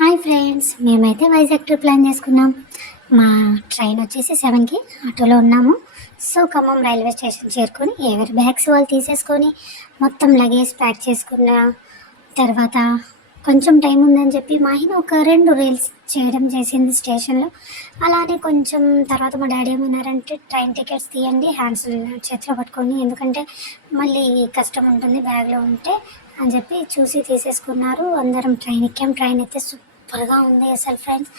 Hi friends, మేమైతే Vizag trip plan చేసుకున్నాం. మా ట్రైన్ వచ్చేసి 7కి ఆటోలో ఉన్నాము. సో ఖమ్మం రైల్వే స్టేషన్ చేరుకొని ఎవరి బ్యాగ్స్ వాళ్ళు తీసేసుకొని మొత్తం లగేజ్ ప్యాక్ చేసుకున్న తర్వాత కొంచెం టైం ఉందని చెప్పి మా ఆయన ఒక 2 రీల్స్ చేయడం చేసింది స్టేషన్లో. అలానే కొంచెం తర్వాత మా డాడీ ఏమన్నారంటే ట్రైన్ టికెట్స్ తీయండి, హ్యాండ్స్ చేతిలో పట్టుకొని, ఎందుకంటే మళ్ళీ కష్టం ఉంటుంది బ్యాగ్లో ఉంటే అని చెప్పి చూసి తీసేసుకున్నారు. అందరం ట్రైన్ ఎక్కాం. ట్రైన్ అయితే సూపర్గా ఉంది అసలు ఫ్రెండ్స్.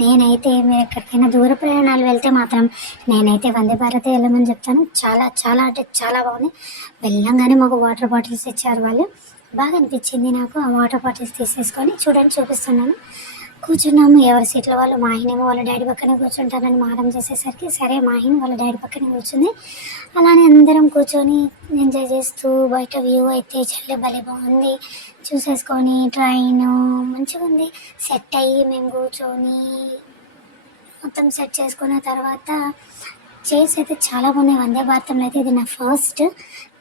నేనైతే మీరు ఎక్కడికైనా దూర ప్రయాణాలు వెళ్తే మాత్రం నేనైతే వందే భారత్ వెళ్ళమని చెప్తాను. చాలా చాలా అంటే చాలా బాగుంది. వెళ్ళంగానే మాకు వాటర్ బాటిల్స్ ఇచ్చారు వాళ్ళు. బాగా అనిపించింది నాకు. ఆ వాటర్ బాటిల్స్ తీసేసుకొని చూడండి చూపిస్తున్నాను. కూర్చున్నాము ఎవరి సీట్లో వాళ్ళు. మా ఆయనేమో వాళ్ళ డాడీ పక్కనే కూర్చుంటారని మారం చేసేసరికి సరే మా ఆయన వాళ్ళ డాడీ పక్కనే కూర్చుంది. అలానే అందరం కూర్చొని ఎంజాయ్ చేస్తూ బయట వ్యూ అయితే చల్లే భలే బాగుంది. చూసేసుకొని ట్రైన్ మంచిగా ఉంది. సెట్ అయ్యి మేము కూర్చొని మొత్తం సెట్ చేసుకున్న తర్వాత చైర్స్ అయితే చాలా బాగున్నాయి. వందే భారతంలో అయితే ఇది నా ఫస్ట్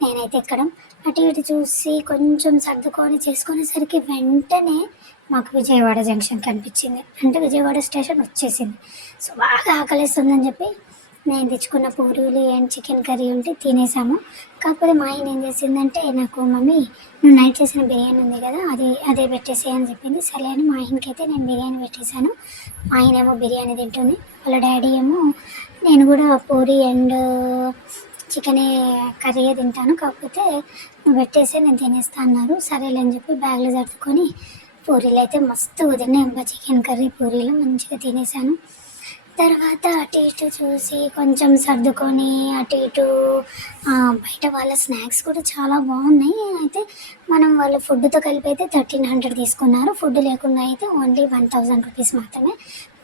నేనైతే ఎక్కడం. అటు ఇటు చూసి కొంచెం సర్దుకొని చేసుకునేసరికి వెంటనే మాకు విజయవాడ జంక్షన్ కనిపించింది. అంటే విజయవాడ స్టేషన్ వచ్చేసింది. సో బాగా ఆకలిస్తుందని చెప్పి నేను తెచ్చుకున్న పూరీలు అండ్ చికెన్ కర్రీ ఉంటే తినేసాము. కాకపోతే మా ఆయన ఏం చేసిందంటే నాకు మమ్మీ నువ్వు నైట్ చేసిన బిర్యానీ ఉంది కదా అదే పెట్టేసేయ్ అని చెప్పింది. సరే అని మా ఆయనకైతే నేను బిర్యానీ పెట్టేశాను. మా ఆయన ఏమో బిర్యానీ తింటుంది, వాళ్ళ డాడీ ఏమో నేను కూడా పూరి అండ్ చికెనే కర్రీయే తింటాను, కాకపోతే నువ్వు పెట్టేసి నేను తినేస్తా అన్నారు. సరేలే అని చెప్పి బ్యాగ్లో సర్దుకొని పూరీలు అయితే మస్తు తిన్నాయి అబ్బా. చికెన్ కర్రీ పూరీలు మంచిగా తినేసాను. తర్వాత అటు ఇటు చూసి కొంచెం సర్దుకొని అటు ఇటు బయట వాళ్ళ స్నాక్స్ కూడా చాలా బాగున్నాయి. అయితే మనం వాళ్ళ ఫుడ్తో కలిపి అయితే 1300 తీసుకున్నారు. ఫుడ్ లేకుండా అయితే ఓన్లీ 1000 రూపీస్ మాత్రమే.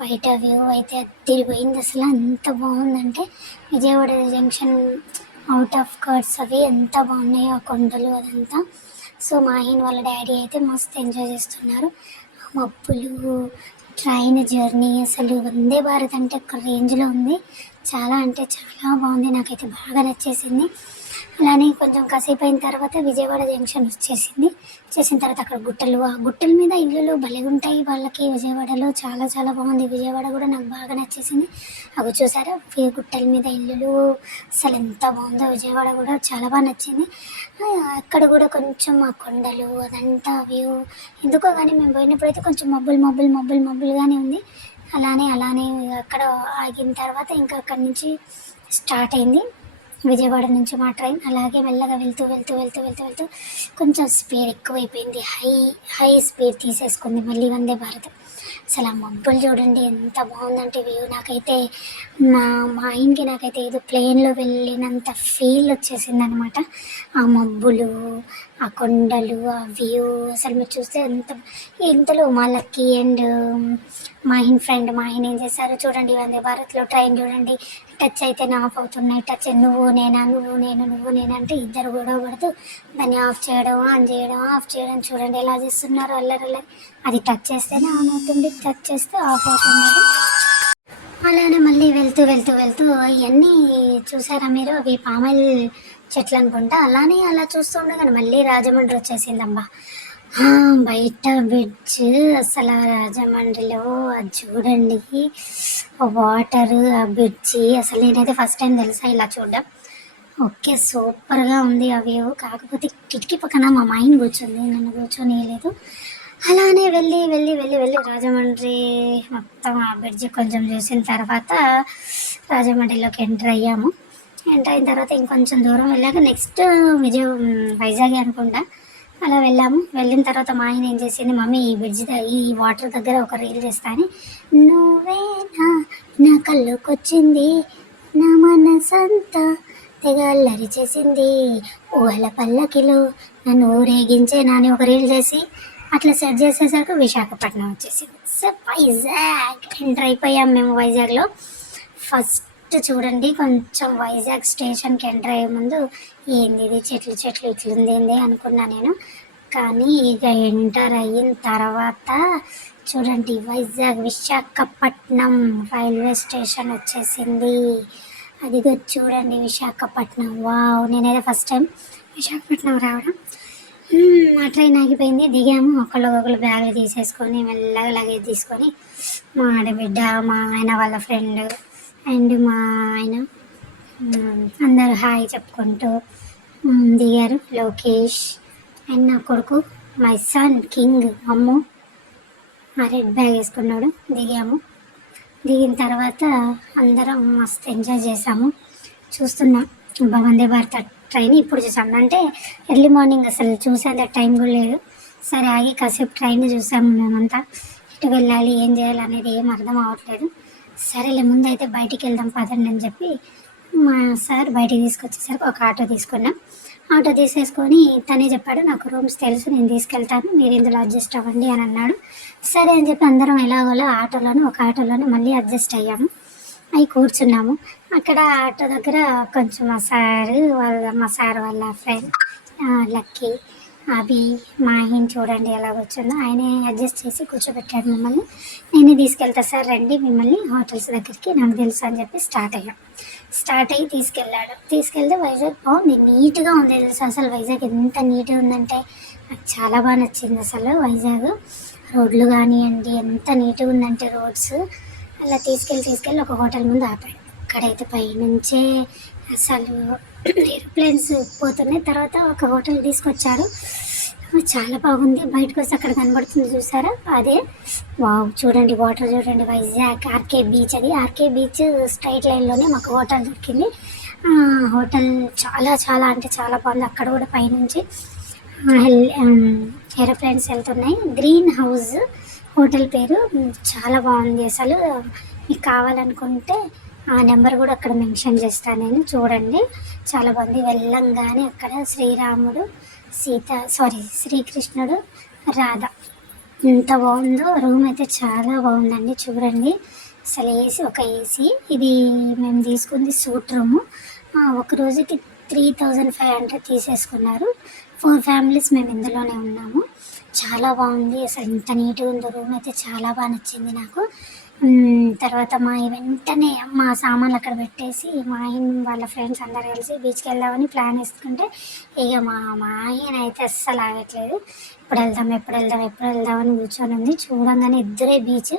బయట వ్యూ అయితే తిరిగిపోయింది అసలు. ఎంత బాగుందంటే Vijayawada junction out of cuts అవి ఎంత బాగున్నాయో ఆ కొండలు అదంతా. సో మా ఆయన వాళ్ళ డాడీ అయితే మస్తు ఎంజాయ్ చేస్తున్నారు. ఆ మబ్బులు, ట్రైన్ జర్నీ అసలు వందే భారత్ అంటే ఒక రేంజ్లో ఉంది. చాలా అంటే చాలా బాగుంది. నాకైతే బాగా నచ్చేసింది. అలానే కొంచెం కాసేపు అయిన తర్వాత విజయవాడ జంక్షన్ వచ్చేసింది. చేసిన తర్వాత అక్కడ గుట్టలు, ఆ గుట్టల మీద ఇల్లులు భలే ఉంటాయి వాళ్ళకి విజయవాడలో. చాలా చాలా బాగుంది. విజయవాడ కూడా నాకు బాగా నచ్చేసింది. అవి చూసారా గుట్టల మీద ఇల్లులు, అసలు ఎంత బాగుందో విజయవాడ కూడా చాలా బాగా నచ్చింది. అక్కడ కూడా కొంచెం ఆ కొండలు అదంతా వ్యూ ఎందుకో కానీ మేము పోయినప్పుడైతే కొంచెం మబ్బులుగానే ఉంది. అలానే అక్కడ ఆగిన తర్వాత ఇంకా అక్కడి నుంచి స్టార్ట్ అయింది విజయవాడ నుంచి మా ట్రైన్. అలాగే మెల్లగా వెళ్తూ కొంచెం స్పీడ్ ఎక్కువైపోయింది. హై స్పీడ్ తీసేసుకుంది మళ్ళీ వందే భారత్. అసలు ఆ మబ్బులు చూడండి ఎంత బాగుందంటే వ్యూ. నాకైతే మా మా ఆయనకి నాకైతే ఏదో ప్లేన్లో వెళ్ళినంత ఫీల్ వచ్చేసింది అనమాట. ఆ మబ్బులు, ఆ కొండలు, ఆ వ్యూ అసలు మీరు చూస్తే ఇంతలో మా లక్కీ అండ్ మా ఆయన ఫ్రెండ్ మా ఆయన ఏం చేశారు చూడండి, వందే భారత్లో ట్రైన్ చూడండి టచ్ అయితేనే ఆఫ్ అవుతున్నాయి. టచ్ నువ్వు నేను అంటే ఇద్దరు గొడవ పడుతూ దాన్ని ఆఫ్ చేయడం ఆన్ చేయడం ఆఫ్ చేయడం చూడండి ఎలా చేస్తున్నారు అల్లరి. అది టచ్ చేస్తేనే ఆన్ అవుతుంది, టచ్ చేస్తే ఆఫ్ అవుతుంది. అలానే మళ్ళీ వెళ్తూ ఇవన్నీ చూసారా మీరు, అవి పామాయిల్ చెట్లు అనుకుంటా. అలానే అలా చూస్తుండగానే మళ్ళీ రాజమండ్రి వచ్చేసిందమ్మా. బయట బ్రిడ్జ్ అసలు రాజమండ్రిలో అది చూడండి, వాటర్, ఆ బ్రిడ్జి అసలు నేనైతే ఫస్ట్ టైం తెలుసా ఇలా చూడడం. ఓకే సూపర్గా ఉంది ఆ వ్యూ. కాకపోతే కిటికీ పక్కన మా మైండ్ కూర్చుంది, నన్ను కూర్చొనియలేదు. అలానే వెళ్ళి రాజమండ్రి మొత్తం ఆ బ్రిడ్జ్ కొంచెం చూసిన తర్వాత రాజమండ్రిలోకి ఎంటర్ అయ్యాము. ఎంటర్ అయిన తర్వాత ఇంకొంచెం దూరం వెళ్ళాక నెక్స్ట్ వైజాగ్ అనుకుంటా. అలా వెళ్ళాము. వెళ్ళిన తర్వాత మా ఆయన ఏం చేసింది, మమ్మీ ఈ బ్రిడ్జ్ ఈ వాటర్ దగ్గర ఒక రీల్ చేస్తాను, నువ్వేనా నా కళ్ళుకి వచ్చింది, నా మనసంతా తెగ అల్లరి చేసింది, ఊహల పల్లకిలో నన్ను ఊరేగించే నాని ఒక రీల్ చేసి అట్లా సెట్ చేసేసరికి విశాఖపట్నం వచ్చేసింది. సో వైజాగ్ ఎంటర్ అయిపోయాం మేము వైజాగ్లో. ఫస్ట్ చూడండి కొంచెం వైజాగ్ స్టేషన్కి ఎంటర్ అయ్యే ముందు ఏంది ఇది చెట్లు ఇట్లుంది ఏంది అనుకున్నా నేను. కానీ ఇక ఎంటర్ అయిన తర్వాత చూడండి వైజాగ్ విశాఖపట్నం రైల్వే స్టేషన్ వచ్చేసింది. అదిగో చూడండి విశాఖపట్నం. వావ్, నేనైతే ఫస్ట్ టైం విశాఖపట్నం రావడం. మా ట్రైన్ ఆగిపోయింది. దిగాము. ఒకళ్ళకొకళ్ళు బ్యాగులు తీసేసుకొని మెల్లగా లగేజ్ తీసుకొని మా ఆడబిడ్డ, మా ఆయన వాళ్ళ ఫ్రెండ్ అండ్ మా ఆయన అందరూ హాయ్ చెప్పుకుంటూ దిగారు. లోకేష్ అండ్ నా కొడుకు, మై సన్ కింగ్ అమ్ము ఆ రెడ్ బ్యాగ్ వేసుకున్నాడు. దిగాము. దిగిన తర్వాత అందరం మస్తు ఎంజాయ్ చేసాము. చూస్తున్నాం వందే భారత్ ట్రైన్ ఇప్పుడు చూసాం. అంటే ఎర్లీ మార్నింగ్ అసలు చూసేంత టైం కూడా లేదు. సరే ఆగి కాసేపు ట్రైన్ చూసాము. మేమంతా ఎటు వెళ్ళాలి ఏం చేయాలి అనేది ఏం అర్థం అవ్వట్లేదు. సరేలే ముందు అయితే బయటికి వెళ్దాం పదండి అని చెప్పి మా సార్ బయటికి తీసుకొచ్చేసరికి ఒక ఆటో తీసుకున్నాం. ఆటో తీసేసుకొని తనే చెప్పాడు, నాకు రూమ్స్ తెలుసు, నేను తీసుకెళ్తాను, మీరు ఇందులో అడ్జస్ట్ అవ్వండి అని అన్నాడు. సరే అని చెప్పి అందరం ఎలాగోలా ఒక ఆటోలోనే మళ్ళీ అడ్జస్ట్ అయ్యాము. అవి కూర్చున్నాము. అక్కడ ఆటో దగ్గర కొంచెం మా సార్ వాళ్ళ ఫ్రెండ్ లక్కీ, అభి, మాహిన్ చూడండి ఎలా కూర్చుందో. ఆయనే అడ్జస్ట్ చేసి కూర్చోబెట్టాడు మమ్మల్ని. నేనే తీసుకెళ్తా సార్ రండి మిమ్మల్ని హోటల్స్ దగ్గరికి, నాకు తెలుసు అని చెప్పి స్టార్ట్ అయ్యి తీసుకెళ్తే వైజాగ్ బాగుంది, నీట్గా ఉంది తెలుసు. అసలు వైజాగ్ ఎంత నీట్గా ఉందంటే నాకు చాలా బాగా నచ్చింది. అసలు వైజాగ్ రోడ్లు కానివ్వండి ఎంత నీట్గా ఉందంటే రోడ్స్. అలా తీసుకెళ్ళి ఒక హోటల్ ముందు ఆపాడు. అక్కడైతే పైనుంచే అసలు ఏరోప్లేన్స్ పోతున్నాయి. తర్వాత ఒక హోటల్ తీసుకొచ్చాడు. చాలా బాగుంది. బయటకు వస్తే అక్కడ కనబడుతుంది చూసారా, అదే వావ్. చూడండి వాటర్ చూడండి. వైజాగ్ ఆర్కే బీచ్, అది ఆర్కే బీచ్ స్ట్రైట్ లైన్లోనే మాకు హోటల్ దొరికింది. హోటల్ చాలా చాలా అంటే చాలా బాగుంది. అక్కడ కూడా పైనుంచి ఏరోప్లేన్స్ వెళ్తున్నాయి. గ్రీన్ హౌస్ హోటల్ పేరు. చాలా బాగుంది. అసలు మీకు కావాలనుకుంటే ఆ నెంబర్ కూడా అక్కడ మెన్షన్ చేస్తాను నేను, చూడండి. చాలా బాగుంది. వెళ్ళంగానే అక్కడ శ్రీకృష్ణుడు, రాధ ఎంత బాగుందో. రూమ్ అయితే చాలా బాగుందండి. చూడండి అసలు ఒక ఏసీ. ఇది మేము తీసుకుంది సూట్ రూము. ఒక రోజుకి 3500 తీసేసుకున్నారు. 4 ఫ్యామిలీస్ మేము ఇందులోనే ఉన్నాము. చాలా బాగుంది. అసలు ఇంత నీట్గా ఉందో రూమ్ అయితే చాలా బాగా నచ్చింది నాకు. తర్వాత వెంటనే మా సామాన్లు అక్కడ పెట్టేసి మా ఆయన వాళ్ళ ఫ్రెండ్స్ అందరు కలిసి బీచ్కి వెళ్దామని ప్లాన్ వేసుకుంటే ఇక మా ఆయన అయితే అస్సలు ఆగట్లేదు. ఎప్పుడు వెళ్దాం అని కూర్చొని ఉంది. చూడంగానే ఇద్దరే బీచ్.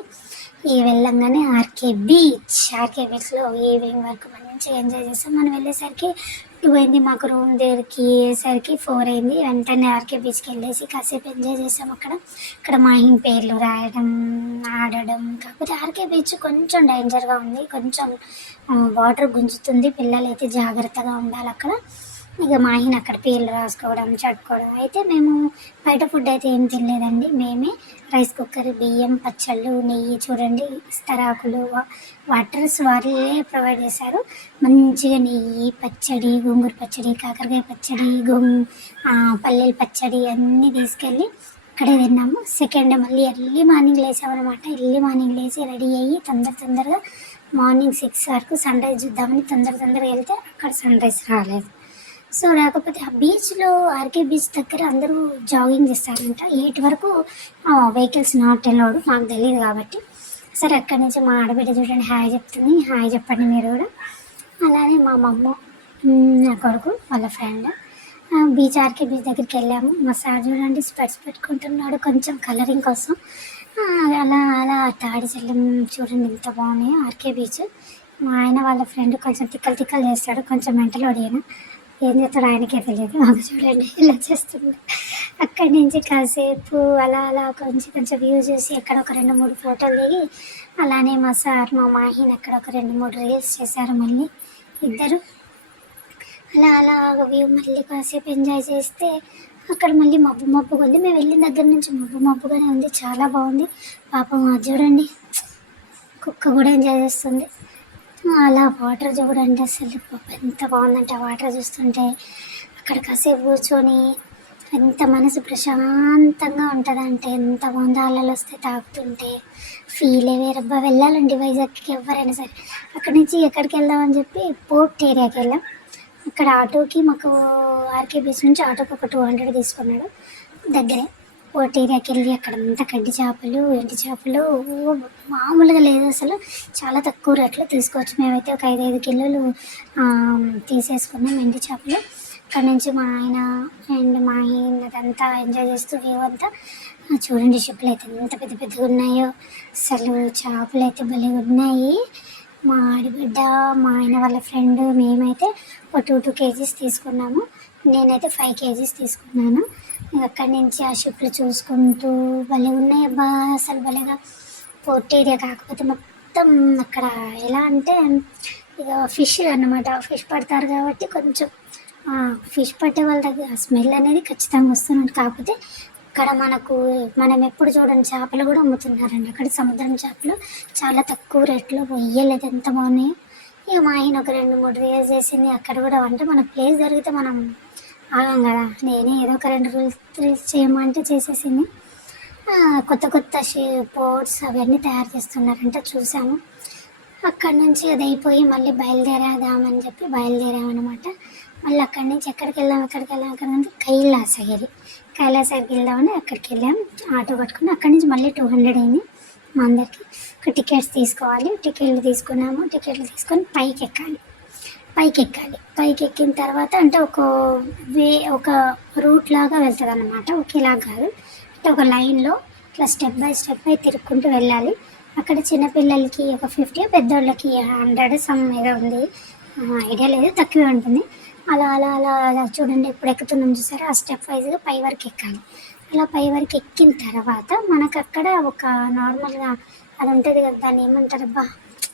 వెళ్ళంగానే ఆర్కే బీచ్లో ఈవినింగ్ వరకు మంచిగా ఎంజాయ్ చేస్తాం. మనం వెళ్ళేసరికి 2 అయింది. మాకు రూమ్ దగ్గరికి అయ్యేసరికి 4 అయింది. వెంటనే ఆర్కే బీచ్కి వెళ్ళేసి కాసేపు ఎంజాయ్ చేసాం. అక్కడ మా ఆయన పేర్లు రాయడం, ఆడడం. కాకపోతే ఆర్కే బీచ్ కొంచెం డేంజర్గా ఉంది. కొంచెం వాటర్ గుంజుతుంది. పిల్లలు అయితే జాగ్రత్తగా ఉండాలి అక్కడ. ఇక మా ఆయన అక్కడ పేర్లు రాసుకోవడం, చదువుకోవడం. అయితే మేము బయట ఫుడ్ అయితే ఏం తినలేదండి. మేమే రైస్ కుక్కర్, బియ్యం, పచ్చళ్ళు, నెయ్యి, చూడండి ఇస్తరాకులు, వాటర్స్ వాళ్ళే ప్రొవైడ్ చేశారు. మంచిగా నెయ్యి, పచ్చడి, గోంగూర పచ్చడి, కాకరకాయ పచ్చడి, పల్లీల పచ్చడి అన్నీ తీసుకెళ్ళి అక్కడే తిన్నాము. సెకండ్ మళ్ళీ ఎర్లీ మార్నింగ్ లేసామన్నమాట. ఎర్లీ మార్నింగ్ లేచి రెడీ అయ్యి తొందరగా మార్నింగ్ 6 వరకు సన్ రైజ్ చూద్దామని తొందరగా వెళ్తే అక్కడ సన్ రైజ్ రాలేదు. సో రాకపోతే ఆ బీచ్లో ఆర్కే బీచ్ దగ్గర అందరూ జాగింగ్ చేస్తారంట. 8 వరకు వెహికల్స్ నాట్ అలౌడ్, మాకు తెలియదు కాబట్టి. సరే అక్కడి నుంచి మా ఆడబిడ్డ చూడండి హాయ్ చెప్తుంది. హాయ్ చెప్పండి మీరు కూడా. అలానే మా మమ్మ, నా కొడుకు వాళ్ళ ఫ్రెండ్ ఆర్కే బీచ్ దగ్గరికి వెళ్ళాము. మా సార్ చూడండి స్పెట్స్ పెట్టుకుంటున్నాడు కొంచెం కలరింగ్ కోసం. అలా తాడి చెల్లం చూడండి ఎంత బాగున్నాయో ఆర్కే బీచ్. మా ఆయన వాళ్ళ ఫ్రెండ్ కొంచెం తిక్కలు చేస్తాడు, కొంచెం మెంటల్ ఒడియన. ఏం చేస్తాడు ఆయనకే తెలియదు. మాకు చూడండి ఇలా చేస్తుంది. అక్కడి నుంచి కాసేపు అలా కొంచెం వ్యూ చూసి అక్కడ ఒక 2-3 ఫోటోలు దిగి అలానే మా సార్ మా మాహిన్ అక్కడ ఒక 2-3 రీల్స్ చేశారు. మళ్ళీ ఇద్దరు అలా వ్యూ మళ్ళీ కాసేపు ఎంజాయ్ చేస్తే అక్కడ మళ్ళీ మబ్బుగా ఉంది. మేము వెళ్ళిన దగ్గర నుంచి మబ్బుగానే ఉంది. చాలా బాగుంది. పాపం చూడండి కుక్క కూడా ఎంజాయ్ చేస్తుంది. అలా వాటర్ చూడండి అసలు ఎంత బాగుందంటే ఆ వాటర్ చూస్తుంటే అక్కడ కాసేపు కూర్చొని ఎంత మనసు ప్రశాంతంగా ఉంటుందంటే ఎంత బాగుందో. అలలు వస్తే తాగుతుంటే ఫీల్ వేరబ్బా. వెళ్ళాలండి వైజాగ్కి ఎవరైనా సరే. అక్కడి నుంచి ఎక్కడికి వెళ్దామని చెప్పి పోర్ట్ ఏరియాకి వెళ్ళాం. అక్కడ ఆటోకి మాకు ఆర్కే బీచ్ నుంచి ఆటోకి ఒక 200 తీసుకున్నాడు. దగ్గరే పోర్ట్ ఏరియాకి వెళ్ళి అక్కడంతా ఎండు చేపలు మామూలుగా లేదు అసలు. చాలా తక్కువ రేట్లో తీసుకోవచ్చు. మేమైతే ఒక 5 కిలోలు తీసేసుకున్నాం ఎండు చేపలు. అక్కడ నుంచి మా ఆయన అండ్ మా ఆయన అదంతా ఎంజాయ్ చేస్తూ వ్యూ అంతా చూడండి. షిప్లు అయితే ఎంత పెద్ద పెద్దగా ఉన్నాయో, అసలు చేపలు అయితే భలే ఉన్నాయి. మా ఆడబిడ్డ, మా ఆయన వాళ్ళ ఫ్రెండ్, మేమైతే ఒక 2 kgs తీసుకున్నాము. నేనైతే 5 kgs తీసుకున్నాను. అక్కడి నుంచి ఆ షిప్లు చూసుకుంటూ భలే ఉన్నాయి అబ్బా, అసలు భలేగా. పోర్ట్ ఏరియా కాకపోతే మొత్తం అక్కడ ఎలా అంటే ఇక ఫిష్ అన్నమాట, ఫిష్ పడతారు కాబట్టి కొంచెం ఫిష్ పట్టే వాళ్ళ దగ్గర స్మెల్ అనేది ఖచ్చితంగా వస్తున్నాడు. కాకపోతే అక్కడ మనం ఎప్పుడు చూడని చేపలు కూడా అమ్ముతున్నారండి. అక్కడ సముద్రం చేపలు చాలా తక్కువ రేట్లో, రొయ్యలు ఎంత బాగున్నాయో. ఇక మా ఆయన ఒక 2-3 రీల్స్ చేసింది. అక్కడ కూడా అంటే మన ప్లేస్ జరిగితే మనం ఆగాం కదా. నేనే ఏదో ఒక 2 రీల్స్ చేయమంటే చేసేసింది. కొత్త కొత్త పోర్ట్స్ అవన్నీ తయారు చేస్తున్నారంటే చూసాము. అక్కడి నుంచి అది అయిపోయి మళ్ళీ బయలుదేరాదామని చెప్పి బయలుదేరామన్నమాట. మళ్ళీ అక్కడి నుంచి ఎక్కడికి వెళ్ళాం కైలాసగిరికి వెళ్దామని అక్కడికి వెళ్ళాం. ఆటో పట్టుకుని అక్కడి నుంచి మళ్ళీ 200 అయింది మా అందరికి. ఒక టికెట్స్ తీసుకోవాలి, టికెట్లు తీసుకున్నాము. టికెట్లు తీసుకొని పైకి ఎక్కిన తర్వాత అంటే ఒక రూట్ లాగా వెళ్తుంది అన్నమాట, ఒకేలాగా కాదు. అంటే ఒక లైన్లో ఇట్లా స్టెప్ బై స్టెప్ తిరుక్కుంటూ వెళ్ళాలి. అక్కడ చిన్నపిల్లలకి ఒక 50, పెద్దోళ్ళకి 100 సమ్ ఏదో ఉంది, ఐడియా లేదు, తక్కువే ఉంటుంది. అలా అలా అలా అలా చూడండి. ఇప్పుడు ఎక్కుతున్నాం చూసారా, ఆ స్టెప్ వైజ్గా పై వరకు ఎక్కాలి. అలా పై వరకు ఎక్కిన తర్వాత మనకు అక్కడ ఒక నార్మల్గా అది ఉంటుంది కదా, దాన్ని ఏమంటారబ్బా,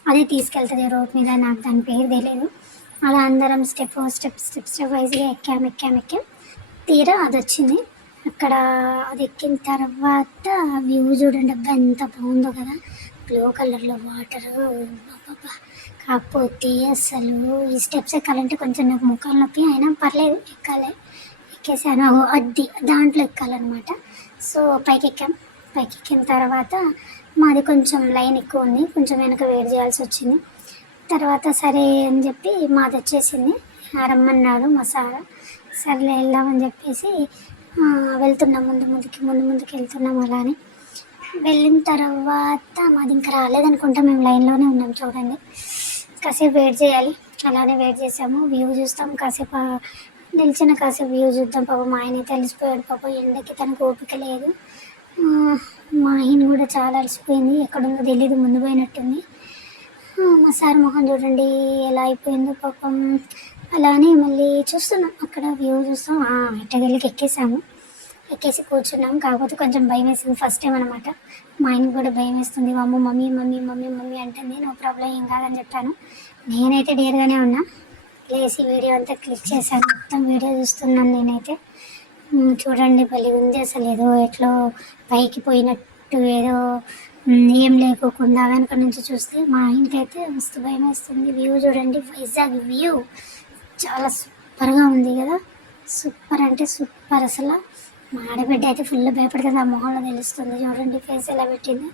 అదే తీసుకెళ్తుంది రోడ్ మీద, నాకు దాని పేరు తెలియదు. అలా అందరం స్టెప్ వైజ్గా ఎక్కాం. తీరా అది వచ్చింది. అక్కడ అది ఎక్కిన తర్వాత వ్యూ చూడండి అబ్బా, ఎంత బాగుందో కదా. బ్లూ కలర్లో వాటరు, కాకపోతే అసలు ఈ స్టెప్స్ ఎక్కాలంటే కొంచెం నాకు ముఖాలు నొప్పి, అయినా పర్లేదు ఎక్కేసాను. అది దాంట్లో ఎక్కాలన్నమాట. సో పైకి ఎక్కిన తర్వాత మాది కొంచెం లైన్ ఎక్కువ ఉంది, కొంచెం వెనక వెయిట్ చేయాల్సి వచ్చింది. తర్వాత సరే అని చెప్పి మాది వచ్చేసింది. రమ్మన్నాడు మా సార్, సర్లే వెళ్దామని చెప్పేసి వెళ్తున్నాం. ముందుకు వెళ్తున్నాం. అలానే వెళ్ళిన తర్వాత మాది ఇంకా రాలేదనుకుంటా, మేము లైన్లోనే ఉన్నాం చూడండి. కాసేపు వెయిట్ చేయాలి, అలానే వెయిట్ చేసాము. వ్యూ చూస్తాం, కాసేపు కాసేపు వ్యూ చూద్దాం. పాపం మా ఆయన తెలిసిపోయాడు, పాపం ఎండకి తనకు ఓపిక లేదు. మా ఆయన కూడా చాలా అలసిపోయింది, ఎక్కడుందో తెలియదు, ముందు పోయినట్టుంది. మా సార్ మొహం చూడండి ఎలా అయిపోయిందో పాపం. అలానే మళ్ళీ చూస్తున్నాం, అక్కడ వ్యూ చూస్తాం. ఎట్టగలికి ఎక్కేసి కూర్చున్నాం. కాకపోతే కొంచెం భయం వేసింది, ఫస్ట్ టైం అనమాట. మా ఆయనకు కూడా భయం వేస్తుంది. మమ్మీ అంటుంది. నో ప్రాబ్లం, ఏం కాదని చెప్పాను. నేనైతే డేర్గానే ఉన్నా. లేచి వీడియో అంతా క్లిక్ చేశాను, మొత్తం వీడియో చూస్తున్నాను నేనైతే. చూడండి భలే ఉంది అసలు, ఏదో ఎట్లో పైకి పోయినట్టు, ఏదో ఏం లేకోకుండా వెనక నుంచి చూస్తే మా ఆయనకైతే మస్తు భయం వేస్తుంది. వ్యూ చూడండి, వైజాగ్ వ్యూ చాలా సూపర్గా ఉంది కదా. సూపర్ అంటే సూపర్ అసలు. మా ఆడబిడ్డ అయితే ఫుల్ భయపడుతుంది, ఆ మొహంలో తెలుస్తుంది. చూడండి ఫేస్ ఎలా పెట్టింది.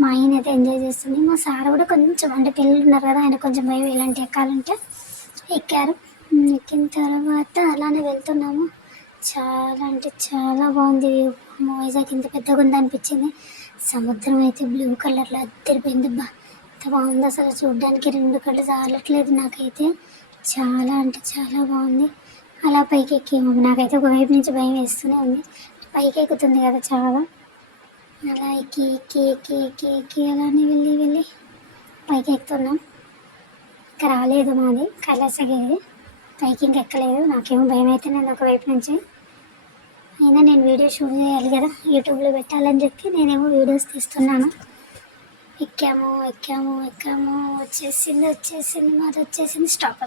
మా ఆయన అయితే ఎంజాయ్ చేస్తుంది. మా సార్ కూడా కొంచెం, అంటే పిల్లలు ఉన్నారు కదా, ఆయన కొంచెం భయం ఇలాంటి ఎక్కాలంటే. ఎక్కిన తర్వాత అలానే వెళ్తున్నాము. చాలా అంటే చాలా బాగుంది. వైజాగ్ ఇంత పెద్దగా ఉంది అనిపించింది. సముద్రం అయితే బ్లూ కలర్లో అద్దరిపోయింది బా, ఎంత బాగుంది అసలు. చూడడానికి 2 కళ్ళు చాలట్లేదు నాకైతే. చాలా అంటే చాలా బాగుంది. అలా పైకి ఎక్కాము. నాకైతే ఒకవైపు నుంచి భయం వేస్తూనే ఉంది, పైకి ఎక్కుతుంది కదా చాలా. అలా ఎక్కి అలానే వెళ్ళి పైకి ఎక్కుతున్నాం. ఇంకా రాలేదు మాది కైలాసగిరి, పైకి ఇంక ఎక్కలేదు. నాకేమో భయం అయితే నేను ఒకవైపు నుంచి. అయినా నేను వీడియో షూట్ చేయాలి కదా, యూట్యూబ్లో పెట్టాలని చెప్పి నేనేమో వీడియోస్ తీస్తున్నాను. ఎక్కాము. వచ్చేసింది మాది, స్టాప్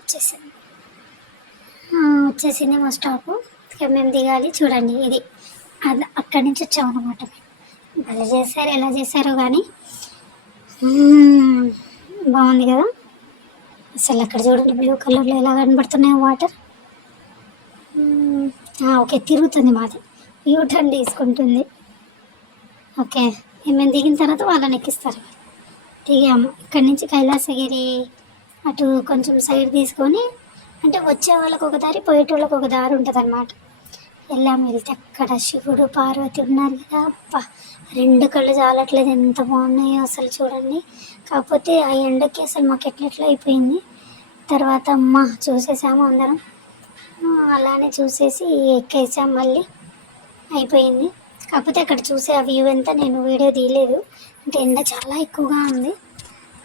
వచ్చేసింది మా స్టాపు. ఇక మేము దిగాలి. చూడండి ఇది అది అక్కడి నుంచి వచ్చామన్నమాట. భలే చేశారు, ఎలా చేశారో కానీ బాగుంది కదా అసలు. అక్కడ చూడండి బ్లూ కలర్లో ఎలా కనబడుతున్నాయి వాటర్. ఓకే, తిరుగుతుంది మాది, యూటర్న్ తీసుకుంటుంది. ఓకే, మేము దిగిన తర్వాత వాళ్ళని ఎక్కిస్తారు. దిగాము. ఇక్కడి నుంచి కైలాసగిరి అటు కొంచెం సైడ్ తీసుకొని, అంటే వచ్చే వాళ్ళకు ఒక దారి, పోయేటోళ్ళకి ఒక దారి ఉంటుంది అన్నమాట. వెళ్తే అక్కడ శివుడు పార్వతి ఉన్నారు కదా. అబ్బా, 2 కళ్ళు చాలట్లేదు, ఎంత బాగున్నాయో అసలు చూడండి. కాకపోతే ఆ ఎండకి అసలు మాకు ఎట్లా అయిపోయింది. తర్వాత చూసేసాము అందరం. అలానే చూసేసి ఎక్కేసాం మళ్ళీ అయిపోయింది. కాకపోతే అక్కడ చూసే ఆ వ్యూ అంతా నేను వీడియో తీయలేదు, అంటే ఎండ చాలా ఎక్కువగా ఉంది.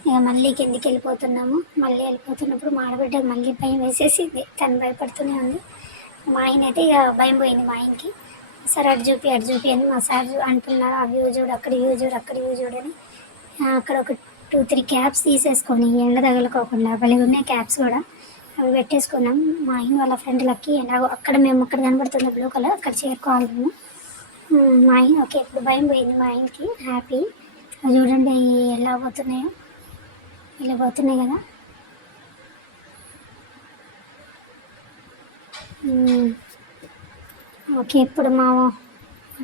ఇక మళ్ళీ కిందికి వెళ్ళిపోతున్నాము. మళ్ళీ వెళ్ళిపోతున్నప్పుడు మా ఆడబిడ్డకు మళ్ళీ భయం వేసేసింది, తను భయపడుతూనే ఉంది. మా ఆయన అయితే ఇక భయం పోయింది మా ఆయనకి. సార్ అటు చూపి అటు చూపి అని మా సార్ అంటున్నారు, ఆ వ్యూ చూడు, అక్కడ వ్యూ చూడు, అక్కడ వ్యూ చూడని. అక్కడ ఒక 2-3 క్యాప్స్ తీసేసుకొని ఎండ తగలకోకుండా భలే ఉన్నాయి క్యాప్స్ కూడా, అవి పెట్టేసుకున్నాం. మా ఆయన వాళ్ళ ఫ్రెండ్ లక్కి ఎలాగో అక్కడ మేము అక్కడ కనబడుతున్న బ్లూ కలర్ అక్కడ చేరుకోవాలి మేము. మా ఆయన ఓకే ఇప్పుడు భయం పోయింది, మా ఆయనకి హ్యాపీ. చూడండి ఎలా పోతున్నాయో, ఇలా పోతున్నాయి కదా. ఓకే ఇప్పుడు మా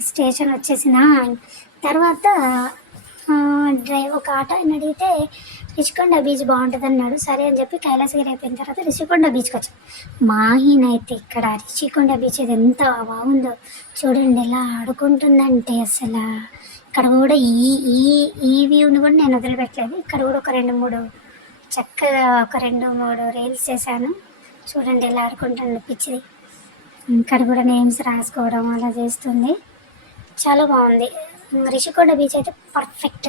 స్టేషన్ వచ్చేసిన తర్వాత డ్రైవర్ ఒక ఆటో అని అడిగితే రిషికొండ బీచ్ బాగుంటుంది అన్నాడు. సరే అని చెప్పి కైలాసగిరి అయిపోయిన తర్వాత రిషికొండ బీచ్కి వచ్చాం. మా ఆయన అయితే ఇక్కడ రిషికొండ బీచ్ ఇది ఎంత బాగుందో చూడండి, ఎలా ఆడుకుంటుందంటే అసలు. ఇక్కడ కూడా ఈ ఈ ఈ వ్యూని కూడా నేను వదిలిపెట్టలేదు. ఇక్కడ కూడా ఒక 2-3 చక్కగా ఒక 2-3 రీల్స్ చేశాను. చూడండి ఎలా ఆడుకుంటుంది పిచ్చిది. ఇక్కడ కూడా నేమ్స్ రాసుకోవడం అలా చేస్తుంది, చాలా బాగుంది. రిషికొండ బీచ్ అయితే పర్ఫెక్ట్.